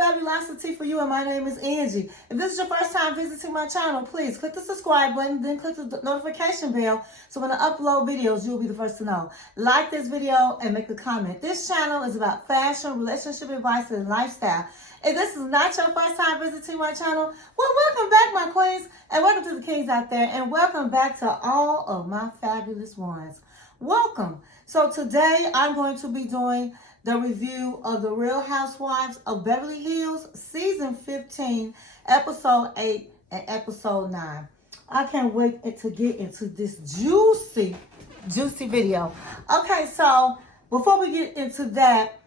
Fabulosity for you, and my name is Angie. If this is your first time visiting my channel, please click the subscribe button, then click the notification bell so when I upload videos, you'll be the first to know. Like this video and make a comment. This channel is about fashion, relationship advice, and lifestyle. If this is not your first time visiting my channel, well, welcome back, my queens, and welcome to the kings out there, and welcome back to all of my fabulous ones. Welcome. So today I'm going to be doing the review of the Real Housewives of Beverly Hills, Season 15, Episode 8 and Episode 9. I can't wait to get into this juicy video. Okay, so before we get into that,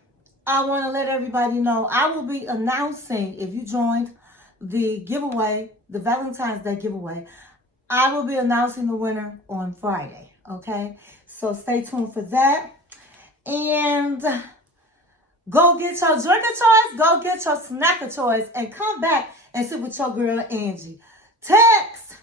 I want to let everybody know I will be announcing, if you joined the giveaway, the Valentine's Day giveaway, I will be announcing the winner on Friday, okay? So stay tuned for that. And go get your drink of choice, go get your snack of choice, and come back and sit with your girl, Angie. Text,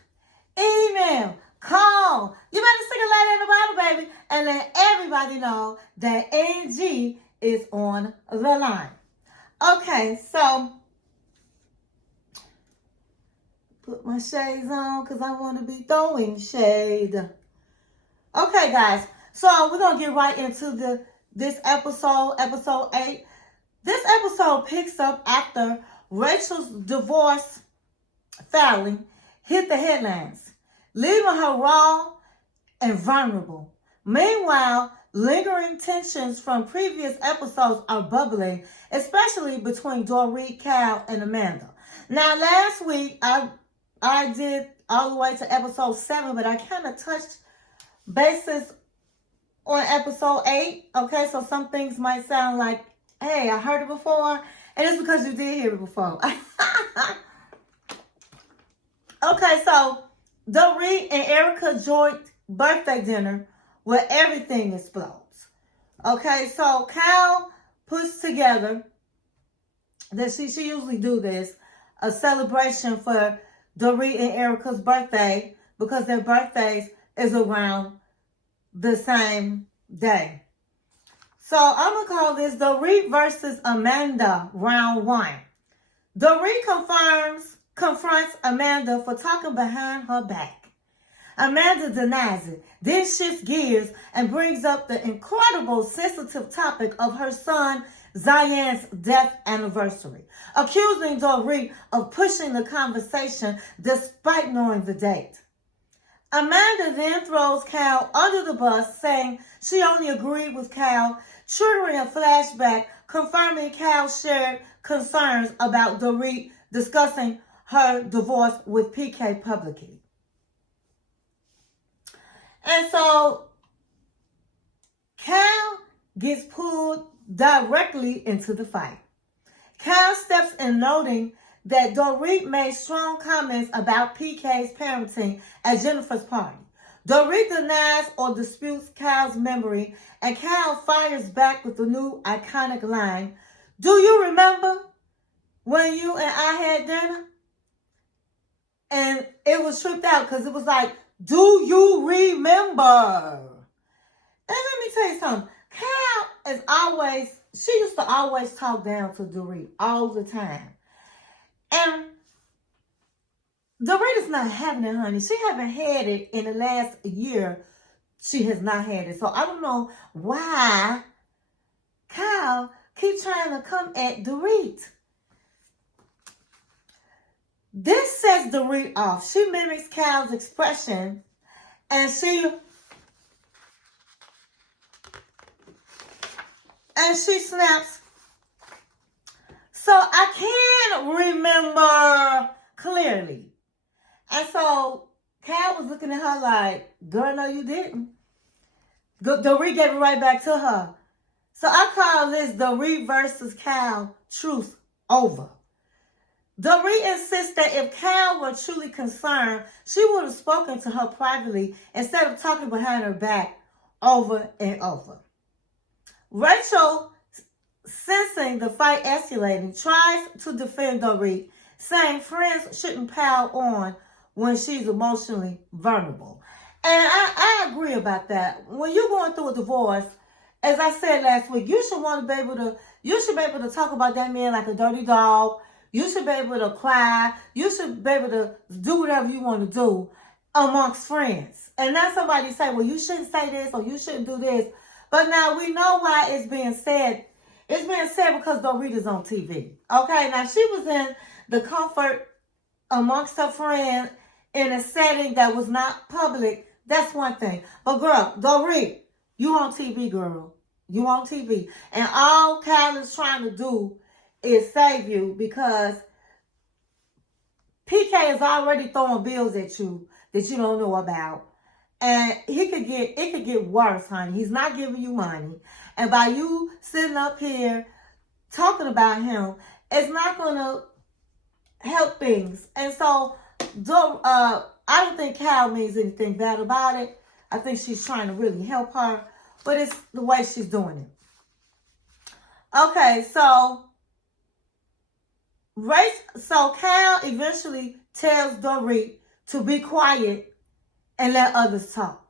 email, call. You better stick a light in the bottle, baby, and let everybody know that Angie is on the line. Okay, so put my shades on because I want to be throwing shade. Okay, guys, so we're going to get right into this episode, episode 8. This episode picks up after Rachel's divorce filing hit the headlines, leaving her raw and vulnerable. Meanwhile, lingering tensions from previous episodes are bubbling, especially between Dorit, Kyle, and Amanda. Now, last week, I did all the way to episode 7, but I kind of touched bases on episode 8. Okay, so some things might sound like, hey, I heard it before, and it's because you did hear it before. Okay, so Dorit and Erika joint birthday dinner where everything explodes. Okay, so Kyle puts together, that she usually do this, a celebration for Dorit and Erika's birthday because their birthdays is around the same day. So I'm going to call this Dorit versus Amanda, round 1. Dorit confronts Amanda for talking behind her back. Amanda denies it, then shifts gears and brings up the incredible sensitive topic of her son Zian's death anniversary, accusing Dorit of pushing the conversation despite knowing the date. Amanda then throws Kyle under the bus, saying she only agreed with Kyle, triggering a flashback, confirming Kyle's shared concerns about Dorit discussing her divorce with PK publicly. And so Kyle gets pulled directly into the fight. Kyle steps in, noting that Dorit made strong comments about PK's parenting at Jennifer's party. Dorit denies or disputes Kyle's memory, and Kyle fires back with the new iconic line, "Do you remember when you and I had dinner?" And it was tripped out because it was like, do you remember? And let me tell you something. Kyle is always, she used to always talk down to Dorit all the time. And Dorit is not having it, honey. She haven't had it in the last year. She has not had it. So I don't know why Kyle keeps trying to come at Dorit. This sets Dorit off. She mimics Kyle's expression and she snaps, "So I can't remember clearly." And so Kyle was looking at her like, "Girl, no, you didn't." Dorit gave it right back to her. So I call this Dorit versus Kyle truth over. Dorit insists that if Kyle were truly concerned, she would have spoken to her privately instead of talking behind her back over and over. Rachel, sensing the fight escalating, tries to defend Dorit, saying friends shouldn't pile on when she's emotionally vulnerable. And I agree about that. When you're going through a divorce, as I said last week, you should want to be able to You should be able to talk about that man like a dirty dog. You should be able to cry. You should be able to do whatever you want to do amongst friends. And now somebody say, well, you shouldn't say this or you shouldn't do this. But now we know why it's being said. It's being said because Dorit is on TV. Okay, now she was in the comfort amongst her friends in a setting that was not public. That's one thing. But girl, Dorit, you on TV, girl. You on TV. And all Kyle is trying to do is save you because PK is already throwing bills at you that you don't know about. And it could get worse, honey. He's not giving you money. And by you sitting up here talking about him, it's not going to help things. And so, I don't think Kyle means anything bad about it. I think she's trying to really help her. But it's the way she's doing it. Okay, so Kyle eventually tells Dorit to be quiet and let others talk.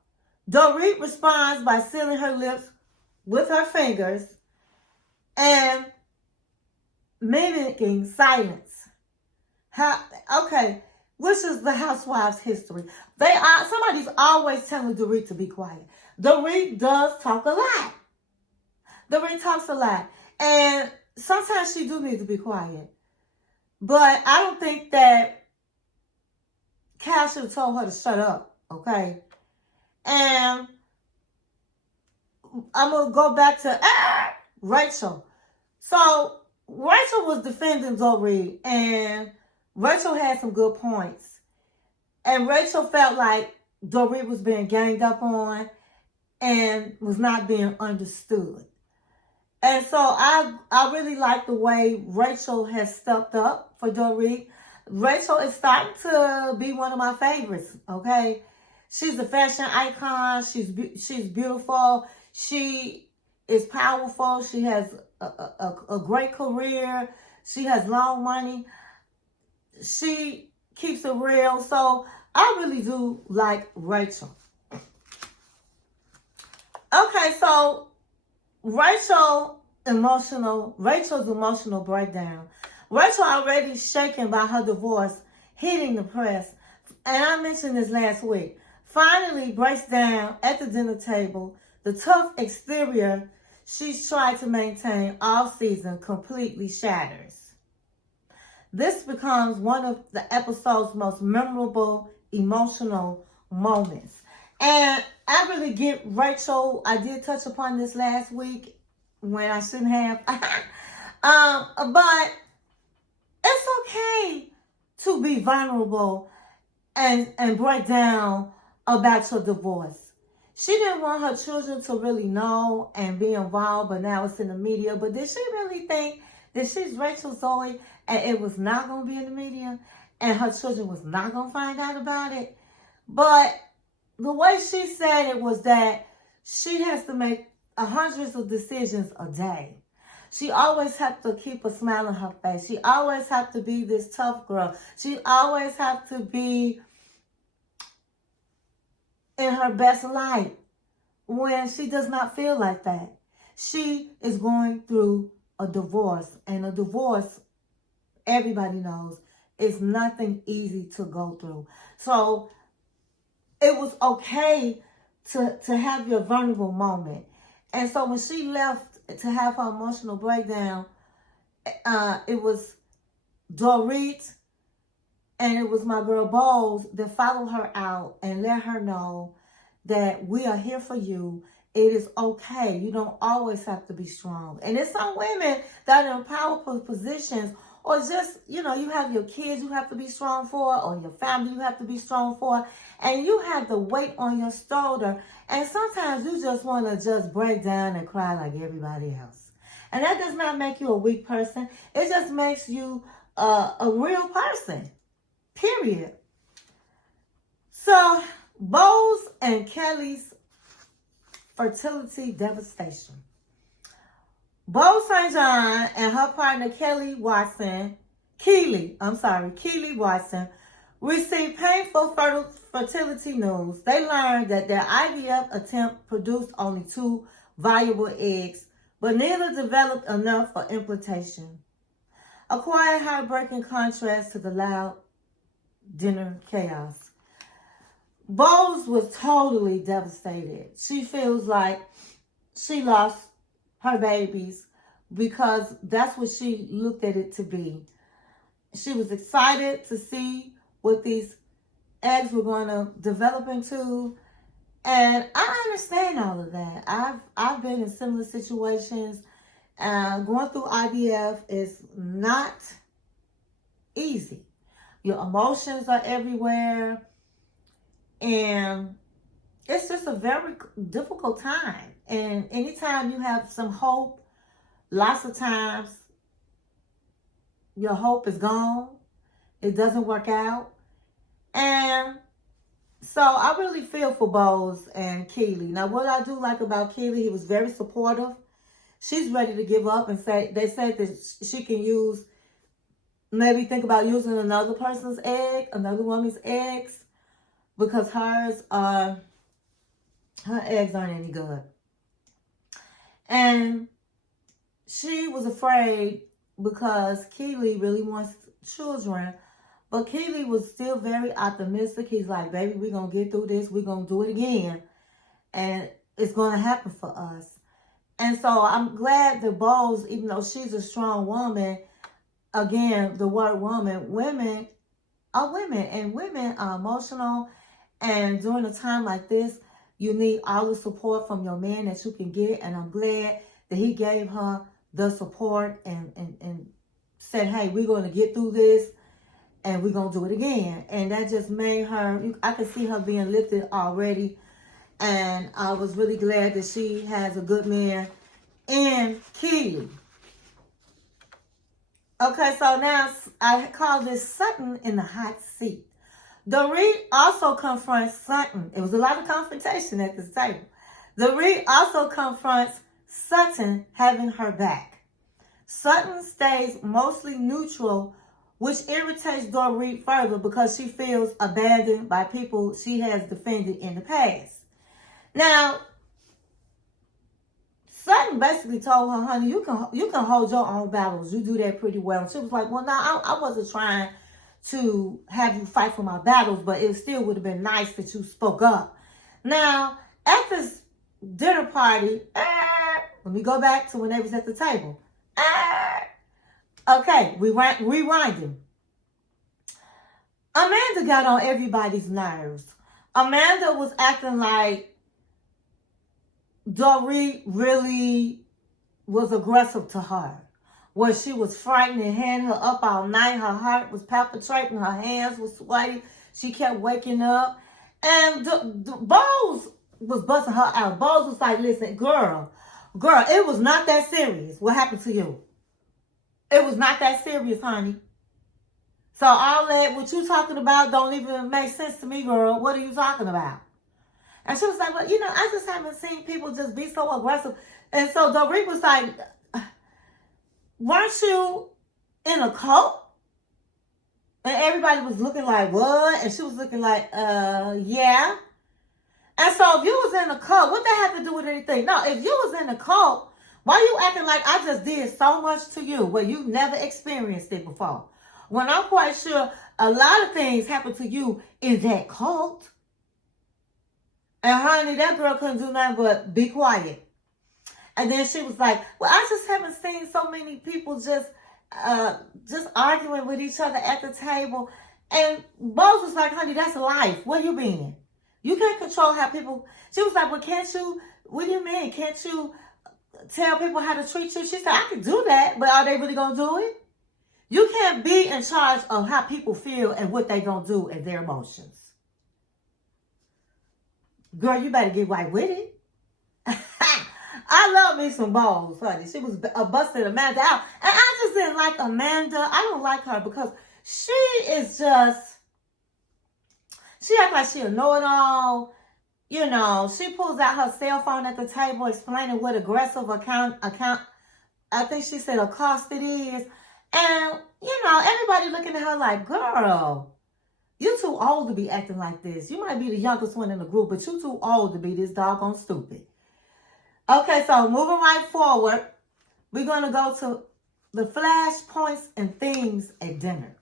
Dorit responds by sealing her lips with her fingers and mimicking silence. Which is the Housewives history. Somebody's always telling Dorit to be quiet. Dorit does talk a lot. Dorit talks a lot. And sometimes she do need to be quiet. But I don't think that Kyle should have told her to shut up. Okay? And I'm going to go back to Rachel. So Rachel was defending Dorit. And Rachel had some good points. And Rachel felt like Dorit was being ganged up on and was not being understood. And so I really like the way Rachel has stepped up for Dorit. Rachel is starting to be one of my favorites, okay? She's a fashion icon. She's beautiful. She is powerful. She has a great career. She has long money. She keeps it real. So I really do like Rachel. Okay, so Rachel's emotional breakdown. Rachel already shaken by her divorce, hitting the press. And I mentioned this last week. Finally breaks down at the dinner table. The tough exterior she's tried to maintain all season completely shatters. This becomes one of the episode's most memorable emotional moments. And I really get Rachel. I did touch upon this last week when I shouldn't have. But it's okay to be vulnerable and break down about your divorce. She didn't want her children to really know and be involved, but now it's in the media. But did she really think that she's Rachel Zoe and it was not going to be in the media and her children was not going to find out about it? But the way she said it was that she has to make hundreds of decisions a day. She always has to keep a smile on her face. She always has to be this tough girl. She always has to be in her best light when she does not feel like that. She is going through a divorce. And a divorce, everybody knows, is nothing easy to go through. So it was okay to have your vulnerable moment. And so when she left to have her emotional breakdown, it was Dorit and it was my girl Bowles that followed her out and let her know that we are here for you. It is okay. You don't always have to be strong. And there's some women that are in powerful positions, or just, you have your kids you have to be strong for, or your family you have to be strong for, and you have the weight on your shoulder. And sometimes you just want to just break down and cry like everybody else. And that does not make you a weak person. It just makes you a real person. Period. So, Bowles and Kelly's fertility devastation. Bo St. John and her partner Keely Watson received painful fertility news. They learned that their IVF attempt produced only 2 viable eggs, but neither developed enough for implementation. A quiet, heartbreaking contrast to the loud dinner chaos. Bose was totally devastated. She feels like she lost her babies because that's what she looked at it to be. She was excited to see what these eggs were going to develop into. And I understand all of that. I've been in similar situations. Going through IVF is not easy. Your emotions are everywhere. And it's just a very difficult time. And anytime you have some hope, lots of times your hope is gone. It doesn't work out. And so I really feel for Bose and Keely. Now, what I do like about Keely, he was very supportive. She's ready to give up and they said that she can maybe think about using another person's egg, another woman's eggs, because her eggs aren't any good. And she was afraid because Keely really wants children. But Keely was still very optimistic. He's like, baby, we're going to get through this. We're going to do it again. And it's going to happen for us. And so I'm glad that Bose, even though she's a strong woman, again, the word woman, women are women. And women are emotional. And during a time like this, you need all the support from your man that you can get. And I'm glad that he gave her the support and said, hey, we're going to get through this. And we're going to do it again. And that just made her, I could see her being lifted already. And I was really glad that she has a good man in Keely. Okay, so now I call this Sutton in the hot seat. Dorit also confronts Sutton. It was a lot of confrontation at this table. Dorit also confronts Sutton having her back. Sutton stays mostly neutral, which irritates Dorit further because she feels abandoned by people she has defended in the past. Now, Sutton basically told her, honey, you can hold your own battles. You do that pretty well. And she was like, well, no, I wasn't trying to have you fight for my battles, but it still would have been nice that you spoke up. Now, at this dinner party, let me go back to when they was at the table. Okay, rewinding. Amanda got on everybody's nerves. Amanda was acting like Dorit really was aggressive to her. Where she was frightened and had her up all night. Her heart was palpitating. Her hands were sweaty. She kept waking up. And Bose was busting her out. Bose was like, listen, girl, it was not that serious. What happened to you? It was not that serious, honey. So all that, what you talking about don't even make sense to me, girl. What are you talking about? And she was like, well, I just haven't seen people just be so aggressive. And so Dorit was like, weren't you in a cult? And everybody was looking like, what? And she was looking like, yeah. And so if you was in a cult, what that have to do with anything? No, if you was in a cult, why you acting like I just did so much to you where you never experienced it before? When I'm quite sure a lot of things happened to you in that cult. And honey, that girl couldn't do nothing but be quiet. And then she was like, well, I just haven't seen so many people just arguing with each other at the table. And Bose was like, honey, that's life. Where you been? You can't control how people... She was like, well, can't you... What do you mean? Can't you tell people how to treat you? She said, I can do that, but are they really going to do it? You can't be in charge of how people feel and what they going to do and their emotions. Girl, you better get right with it. I love me some Bose, honey. She was busting Amanda out. And I just didn't like Amanda. I don't like her because she is just... She acts like she a know-it-all. She pulls out her cell phone at the table explaining what aggressive account, I think she said accost it is. And, everybody looking at her like, girl, you too old to be acting like this. You might be the youngest one in the group, but you too old to be this doggone stupid. Okay, so moving right forward, we're going to go to the flashpoints and themes at dinner.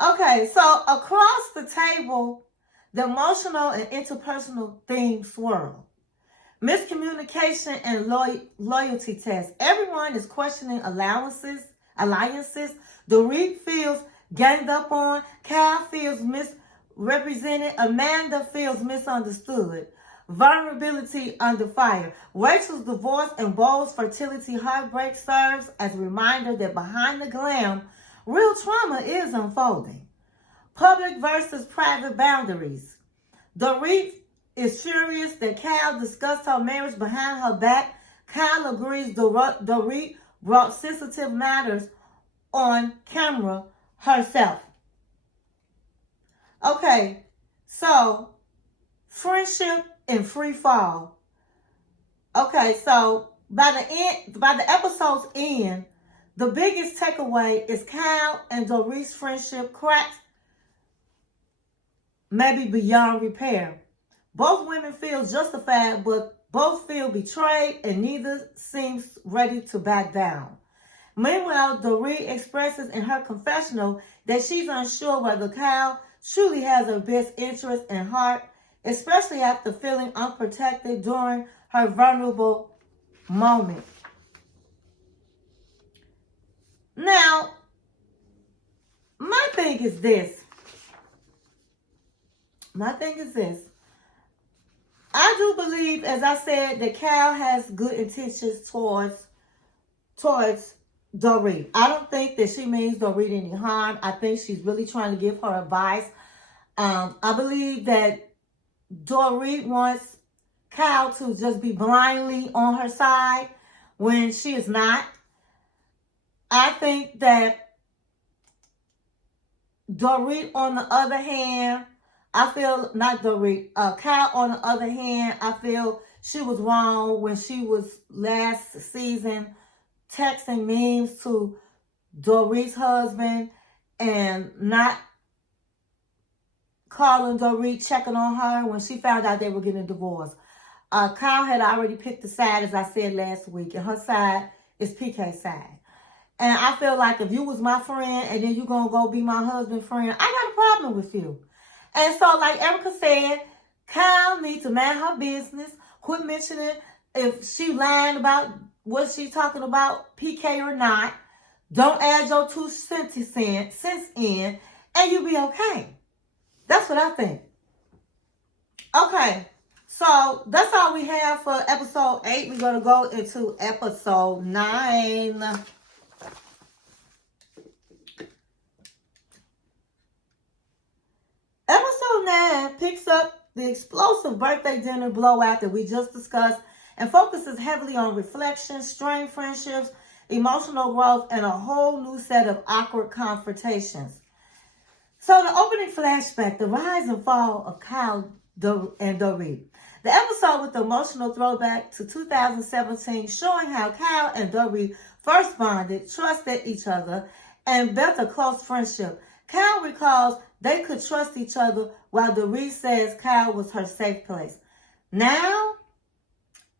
Okay, so across the table, the emotional and interpersonal themes swirl. Miscommunication and loyalty tests. Everyone is questioning alliances. Dorit feels ganged up on. Kyle feels misrepresented. Amanda feels misunderstood. Vulnerability under fire. Rachel's divorce and Bo's fertility heartbreak serves as a reminder that behind the glam, real trauma is unfolding. Public versus private boundaries. Dorit is furious that Kyle discussed her marriage behind her back. Kyle agrees Dorit brought sensitive matters on camera herself. Okay, so friendship and free fall. Okay, so by the episode's end, the biggest takeaway is Kyle and Dorit's friendship cracked, maybe beyond repair. Both women feel justified, but both feel betrayed, and neither seems ready to back down. Meanwhile, Dorit expresses in her confessional that she's unsure whether Kyle truly has her best interest in heart, especially after feeling unprotected during her vulnerable moment. Now, my thing is this. I do believe, as I said, that Kyle has good intentions towards Dorit. I don't think that she means Dorit any harm. I think she's really trying to give her advice. I believe that Dorit wants Kyle to just be blindly on her side when she is not. I think that Dorit, on the other hand, Kyle, on the other hand, I feel she was wrong when she was last season texting memes to Dorit's husband and not calling Dorit, checking on her when she found out they were getting a divorce. Kyle had already picked the side, as I said last week, and her side is PK's side. And I feel like if you was my friend and then you gonna go be my husband's friend, I got a problem with you. And so, like Erika said, Kyle needs to mind her business. Quit mentioning if she lying about what she's talking about, PK or not. Don't add your 2 cents in, and you'll be okay. That's what I think. Okay, so that's all we have for episode 8. We're going to go into episode 9. Episode 9 picks up the explosive birthday dinner blowout that we just discussed and focuses heavily on reflection, strained friendships, emotional growth, and a whole new set of awkward confrontations. So the opening flashback, the rise and fall of Kyle and Dorit. The episode with the emotional throwback to 2017, showing how Kyle and Dorit first bonded, trusted each other, and built a close friendship. Kyle recalls they could trust each other, while Dorit says Kyle was her safe place. Now,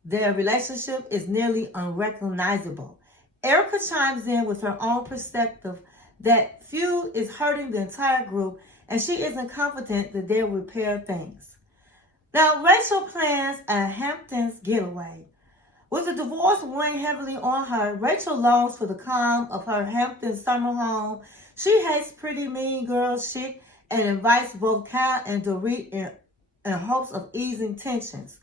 their relationship is nearly unrecognizable. Erika chimes in with her own perspective that feud is hurting the entire group, and she isn't confident that they'll repair things. Now, Rachel plans a Hamptons getaway. With the divorce weighing heavily on her, Rachel longs for the calm of her Hamptons summer home. She hates pretty mean girl shit and invites both Kyle and Dorit in hopes of easing tensions.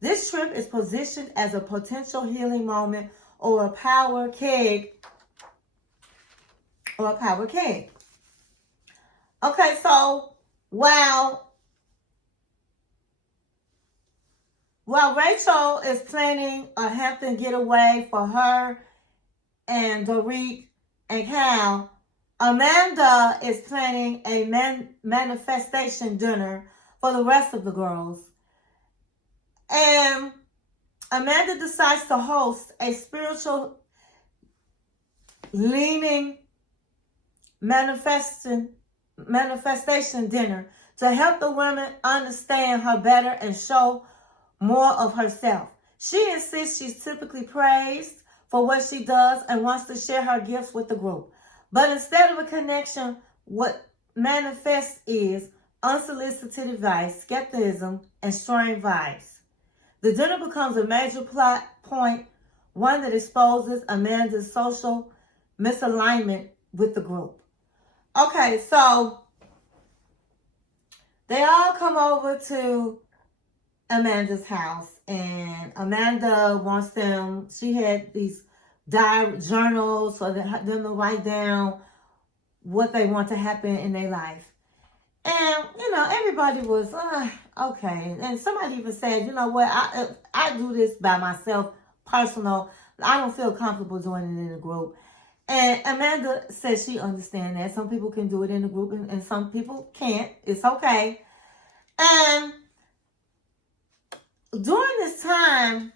This trip is positioned as a potential healing moment or a power keg. Okay, so while Rachel is planning a Hampton getaway for her and Dorit and Kyle, Amanda is planning a manifestation dinner for the rest of the girls. And Amanda decides to host a spiritual leaning manifestation dinner to help the women understand her better and show more of herself. She insists she's typically praised for what she does and wants to share her gifts with the group. But instead of a connection, what manifests is unsolicited advice, skepticism, and strained vibes. The dinner becomes a major plot point, one that exposes Amanda's social misalignment with the group. Okay, so they all come over to Amanda's house, and Amanda wants them, she had these diary journals so that them to write down what they want to happen in their life. And, everybody was, okay. And somebody even said, you know what, I do this by myself, personal. I don't feel comfortable doing it in a group. And Amanda says she understands that. Some people can do it in a group and some people can't. It's okay. And during this time,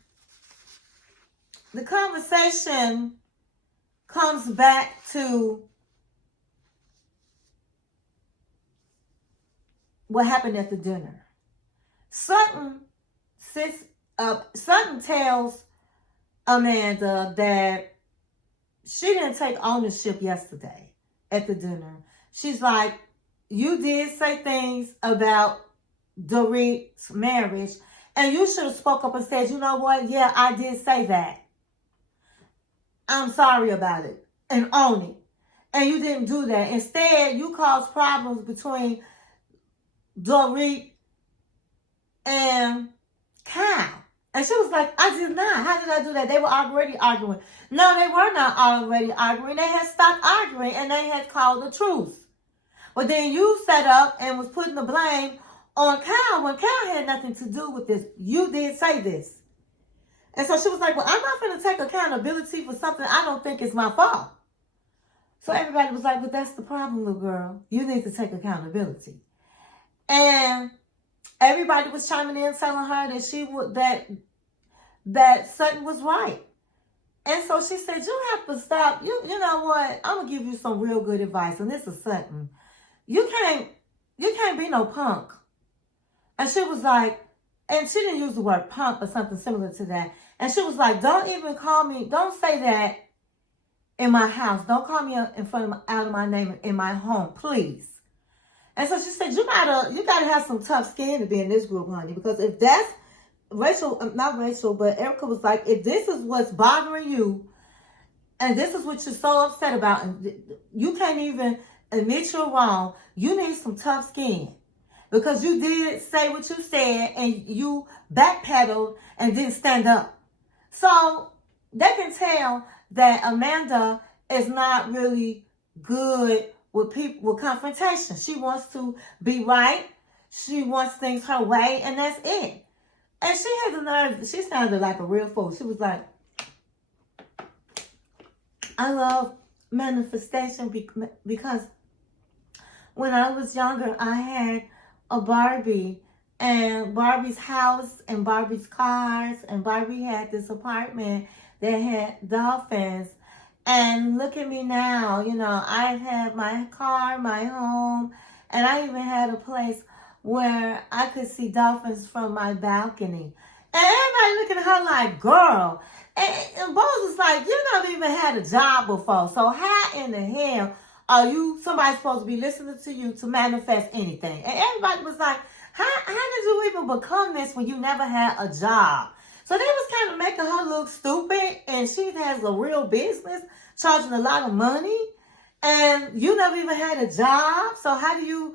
the conversation comes back to what happened at the dinner. Sutton tells Amanda that she didn't take ownership yesterday at the dinner. She's like, you did say things about Dorit's marriage, and you should have spoke up and said, you know what? Yeah, I did say that. I'm sorry about it. And own it. And you didn't do that. Instead, you caused problems between Dorit and Kyle. And she was like, I did not. How did I do that? They were already arguing. No, they were not already arguing. They had stopped arguing and they had called the truth. But then you set up and was putting the blame on Kyle when Kyle had nothing to do with this. You did say this. And so she was like, well, I'm not going to take accountability for something I don't think is my fault. So everybody was like, but that's the problem, little girl. You need to take accountability. And everybody was chiming in, telling her that she would that Sutton was right. And so she said, you have to stop. You know what? I'm gonna give you some real good advice. And this is Sutton. You can't be no punk. And she was like, and she didn't use the word punk or something similar to that. And she was like, don't even call me, don't say that in my house. Don't call me out of my name in my home, please. And so she said, you gotta have some tough skin to be in this group, honey. Because if that's not Rachel, but Erika was like, if this is what's bothering you, and this is what you're so upset about, and you can't even admit you're wrong, you need some tough skin. Because you did say what you said, and you backpedaled and didn't stand up. So they can tell that Amanda is not really good with people, with confrontation. She wants to be right. She wants things her way, and that's it. And she had the nerve. She sounded like a real fool. She was like, I love manifestation because when I was younger, I had a Barbie, and Barbie's house and Barbie's cars, and Barbie had this apartment that had dolphins. And look at me now, I have my car, my home, and I even had a place where I could see dolphins from my balcony. And everybody looking at her like, girl. And Bose was like, you never even had a job before. So how in the hell are you, somebody supposed to be listening to you to manifest anything? And everybody was like, how did you even become this when you never had a job? So they was kind of making her look stupid, and she has a real business, charging a lot of money, and you never even had a job. So how do you,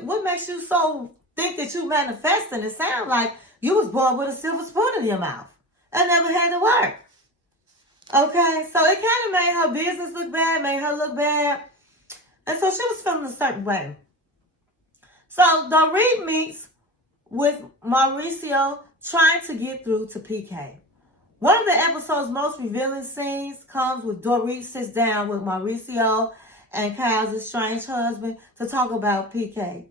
what makes you so think that you manifesting? It sounds like you was born with a silver spoon in your mouth and never had to work. Okay, so it kind of made her business look bad, made her look bad. And so she was feeling a certain way. So Dorit meets with Mauricio trying to get through to PK. One of the episode's most revealing scenes comes with Dorit sits down with Mauricio and Kyle's estranged husband to talk about PK.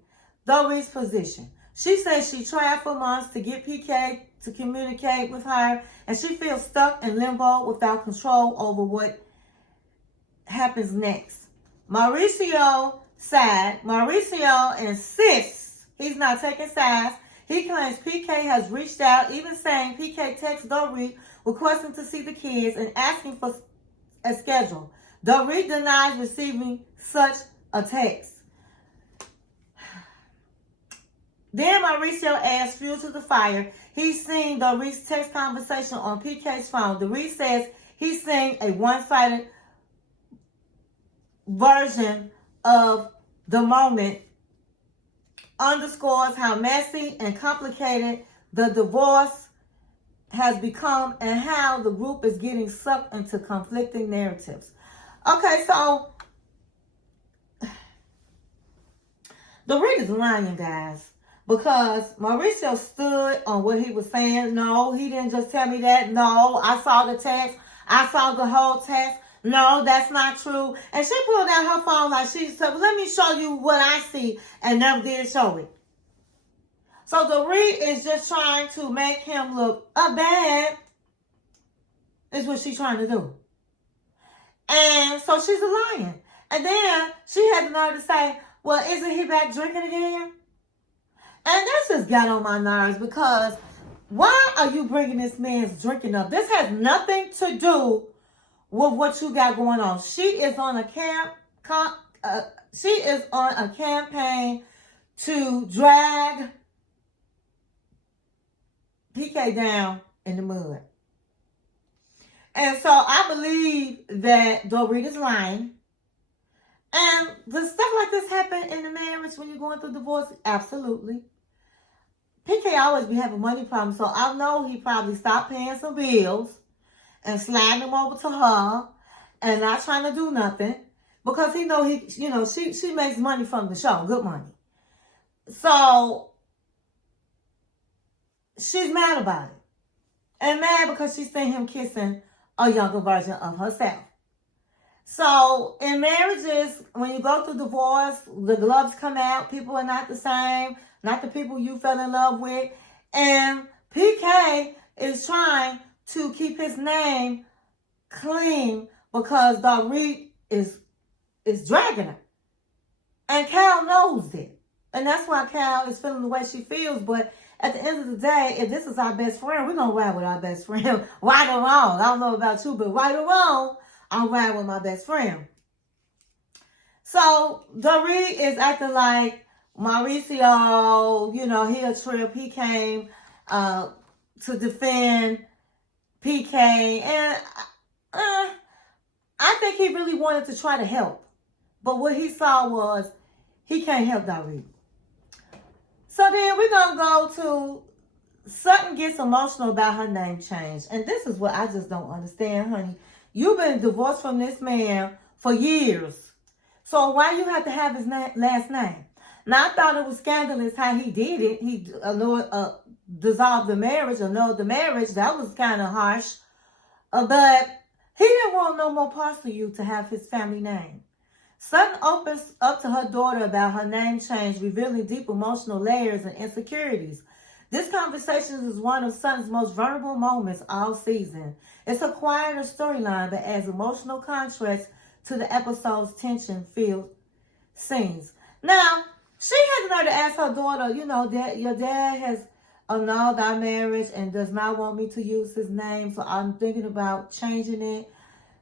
Dorit's position. She says she tried for months to get PK to communicate with her, and she feels stuck in limbo without control over what happens next. Mauricio insists he's not taking sides. He claims PK has reached out, even saying PK texts Dorit requesting to see the kids and asking for a schedule. Dorit denies receiving such a text. Then Mauricio adds fuel to the fire. He's seen Dorit's text conversation on PK's phone. Dorit says he's seeing a one-sided version of the moment, underscores how messy and complicated the divorce has become and how the group is getting sucked into conflicting narratives. Okay, so Dorit is lying, guys, because Mauricio stood on what he was saying. No, he didn't just tell me that. No, I saw the text. I saw the whole text. No, that's not true. And she pulled out her phone like she said, let me show you what I see, and never did show it. So Dorit is just trying to make him look bad. Is what she's trying to do. And so she's lying. And then she had the nerve to say, well, isn't he back drinking again? And that just got on my nerves, because why are you bringing this man's drinking up? This has nothing to do with what you got going on. She is on a campaign to drag PK down in the mud. And so I believe that Dorit is lying. And does stuff like this happen in the marriage when you're going through divorce? Absolutely. PK always be having money problems, so I know he probably stopped paying some bills and sliding them over to her and not trying to do nothing, because he know she makes money from the show, good money. So she's mad about it. And mad because she's seen him kissing a younger version of herself. So in marriages, when you go through divorce, the gloves come out. People are not the same, not the people you fell in love with. And PK is trying to keep his name clean because Dorit is dragging her. And Kyle knows it. And that's why Kyle is feeling the way she feels. But at the end of the day, if this is our best friend, we're going to ride with our best friend. Right or wrong. I don't know about you, but right or wrong, I'm riding with my best friend. So Dorit is acting like Mauricio, he a trip. He came to defend PK. And I think he really wanted to try to help. But what he saw was he can't help Dorit. So then we're going to go to Sutton gets emotional about her name change. And this is what I just don't understand, honey. You've been divorced from this man for years. So why you have to have his last name? Now, I thought it was scandalous how he did it. He dissolved the marriage, annulled the marriage. That was kind of harsh. But he didn't want no more parts of you to have his family name. Sutton opens up to her daughter about her name change, revealing deep emotional layers and insecurities. This conversation is one of Sutton's most vulnerable moments all season. It's a quieter storyline that adds emotional contrast to the episode's tension-filled scenes. Now, she had the nerve to ask her daughter, your dad has annulled our marriage and does not want me to use his name, so I'm thinking about changing it.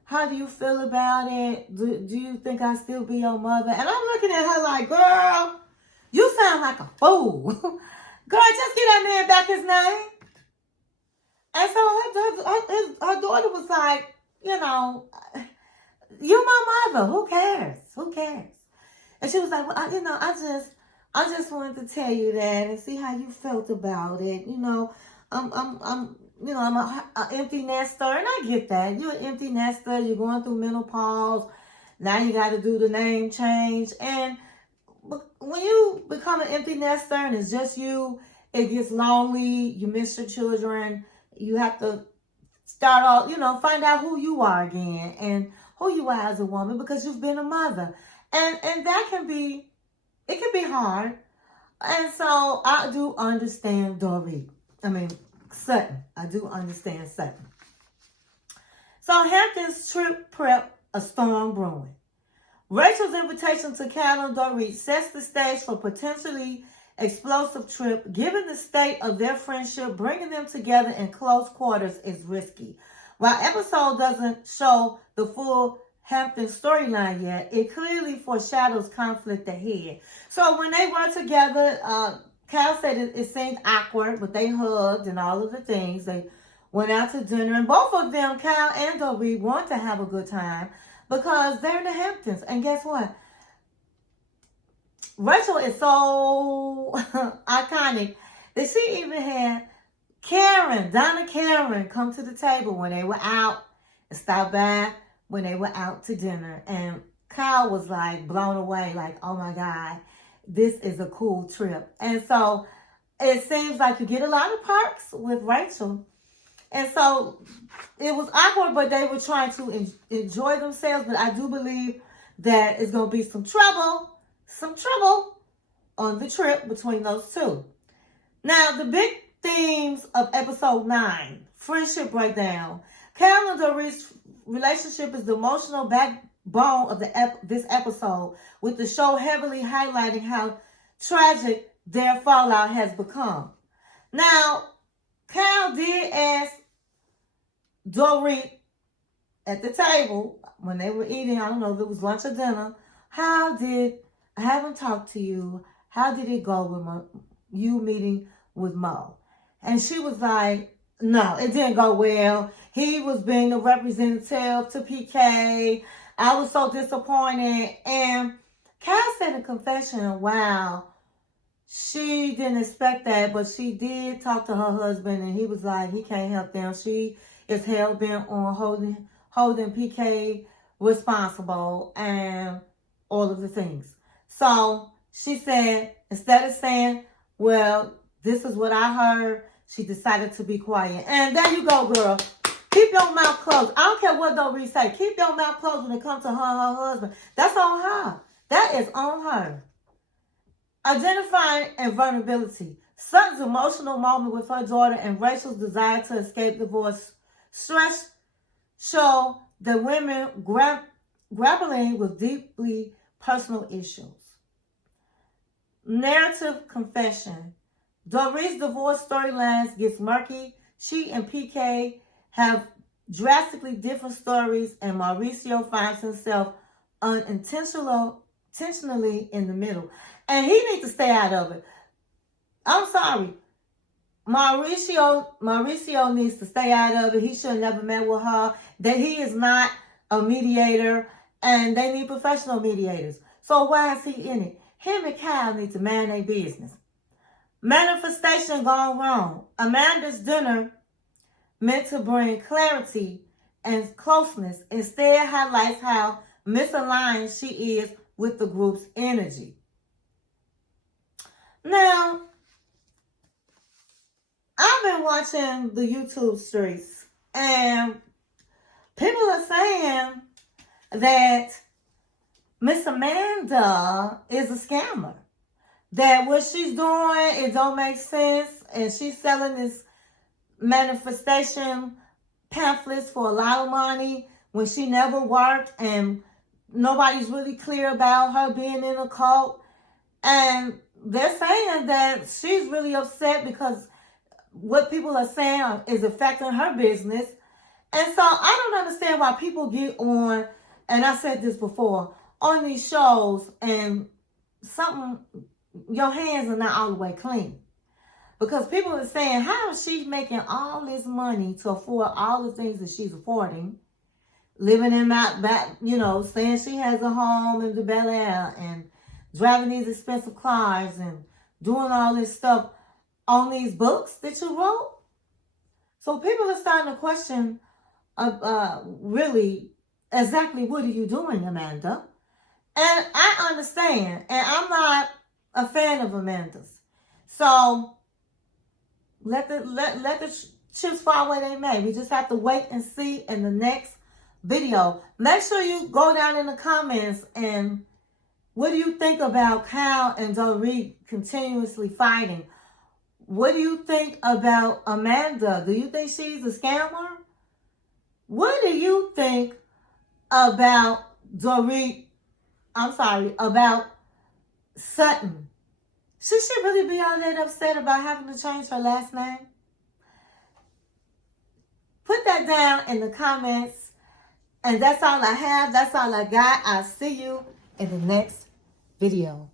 How do you feel about it? Do you think I'll still be your mother? And I'm looking at her like, girl, you sound like a fool. Girl, just get that man back his name. And so her daughter was like, you're my mother. Who cares? Who cares? And she was like, well, I just wanted to tell you that and see how you felt about it. I'm an empty nester, and I get that. You're an empty nester. You're going through menopause. Now you got to do the name change. And when you become an empty nester and it's just you, it gets lonely. You miss your children. You have to start off, find out who you are again and who you are as a woman, because you've been a mother. And that can be hard. And so I do understand Sutton. I do understand Sutton. So Hamptons trip prep, a storm brewing. Rachel's invitation to Kyle and Dorit sets the stage for potentially explosive trip. Given the state of their friendship, bringing them together in close quarters is risky. While episode doesn't show the full Hamptons storyline yet, it clearly foreshadows conflict ahead. So when they were together, Kyle said it seemed awkward, but they hugged and all of the things. They went out to dinner, and both of them, Kyle and Dorit, want to have a good time because they're in the Hamptons. And guess what? Rachel is so iconic that she even had Donna Karen, come to the table when they were out and stop by when they were out to dinner. And Kyle was like blown away, like, oh my God, this is a cool trip. And so it seems like you get a lot of perks with Rachel. And so it was awkward, but they were trying to enjoy themselves. But I do believe that it's going to be some trouble on the trip between those two. Now, the big themes of episode 9, friendship breakdown. Kyle and Dorit's relationship is the emotional backbone of this episode, with the show heavily highlighting how tragic their fallout has become. Now, Kyle did ask Dorit at the table when they were eating, I don't know if it was lunch or dinner, I haven't talked to you. How did it go with you meeting with Mo? And she was like, no, it didn't go well. He was being a representative to PK. I was so disappointed. And Kyle said in confession, wow, she didn't expect that, but she did talk to her husband, and he was like, he can't help them. She is hell-bent on holding PK responsible and all of the things. So she said, instead of saying, well, this is what I heard, she decided to be quiet. And there you go, girl. Keep your mouth closed. I don't care what Dorit say. Keep your mouth closed when it comes to her and her husband. That's on her. That is on her. Identifying and vulnerability. Sutton's emotional moment with her daughter and Rachel's desire to escape divorce stress show that women grappling with deeply personal issues. Narrative confession. Dorit's divorce storylines gets murky. She and PK have drastically different stories, and Mauricio finds himself intentionally in the middle. And he needs to stay out of it. I'm sorry. Mauricio needs to stay out of it. He should have never met with her. That he is not a mediator, and they need professional mediators. So why is he in it? Him and Kyle need to mind their business. Manifestation gone wrong. Amanda's dinner meant to bring clarity and closeness instead highlights how misaligned she is with the group's energy. Now, I've been watching the YouTube streets, and people are saying that Miss Amanda is a scammer. That what she's doing, it don't make sense, and she's selling this manifestation pamphlets for a lot of money when she never worked, and nobody's really clear about her being in a cult. And they're saying that she's really upset because what people are saying is affecting her business. And so I don't understand why people get on, and I said this before, on these shows and your hands are not all the way clean. Because people are saying, how is she making all this money to afford all the things that she's affording? Living in saying she has a home in the Bel Air and driving these expensive cars and doing all this stuff on these books that you wrote. So people are starting to question, really, exactly what are you doing, Amanda? And I understand, and I'm not a fan of Amanda's. So let the chips fall where they may. We just have to wait and see in the next video. Make sure you go down in the comments and what do you think about Kyle and Dorit continuously fighting? What do you think about Amanda? Do you think she's a scammer? What do you think about about Sutton? Should she really be all that upset about having to change her last name? Put that down in the comments. And that's all I have. That's all I got. I'll see you in the next video.